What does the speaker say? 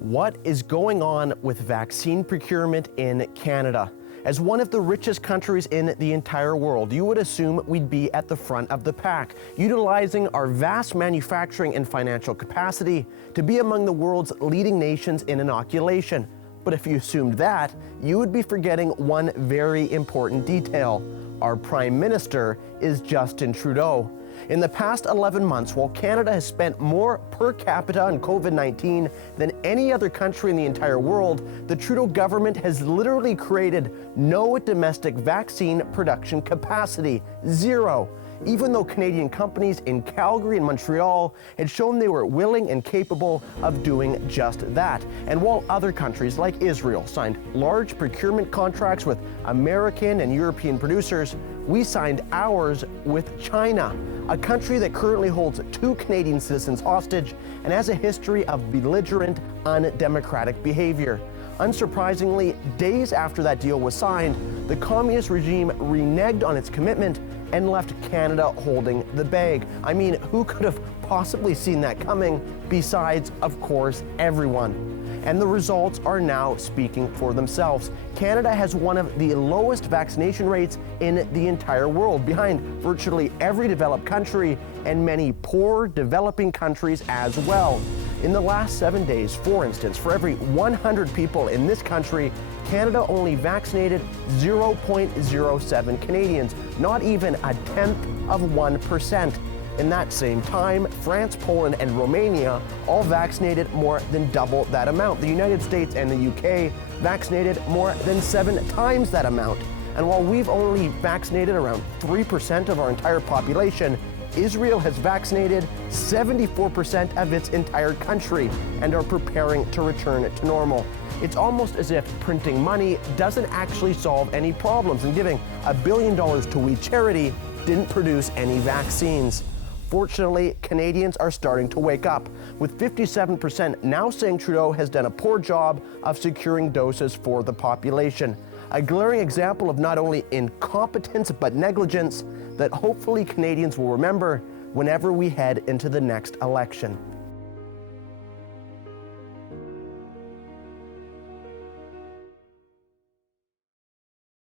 What is going on with vaccine procurement in Canada? As one of the richest countries in the entire world, you would assume we'd be at the front of the pack, utilizing our vast manufacturing and financial capacity to be among the world's leading nations in inoculation. But if you assumed that, you would be forgetting one very important detail. Our Prime Minister is Justin Trudeau. In the past 11 months, while Canada has spent more per capita on COVID-19 than any other country in the entire world, the Trudeau government has literally created no domestic vaccine production capacity. Zero. Even though Canadian companies in Calgary and Montreal had shown they were willing and capable of doing just that. And while other countries like Israel signed large procurement contracts with American and European producers, we signed ours with China, a country that currently holds 2 Canadian citizens hostage and has a history of belligerent, undemocratic behavior. Unsurprisingly, days after that deal was signed, the communist regime reneged on its commitment and left Canada holding the bag. I mean, who could have possibly seen that coming besides, of course, everyone? And the results are now speaking for themselves. Canada has one of the lowest vaccination rates in the entire world, behind virtually every developed country and many poor developing countries as well. In the last 7 days, for instance, for every 100 people in this country, Canada only vaccinated 0.07 Canadians, not even a tenth of 1%. In that same time, France, Poland, and Romania all vaccinated more than double that amount. The United States and the UK vaccinated more than 7 times that amount. And while we've only vaccinated around 3% of our entire population, Israel has vaccinated 74% of its entire country and are preparing to return it to normal. It's almost as if printing money doesn't actually solve any problems, and giving $1 billion to We Charity didn't produce any vaccines. Fortunately, Canadians are starting to wake up, with 57% now saying Trudeau has done a poor job of securing doses for the population. A glaring example of not only incompetence but negligence that hopefully Canadians will remember whenever we head into the next election.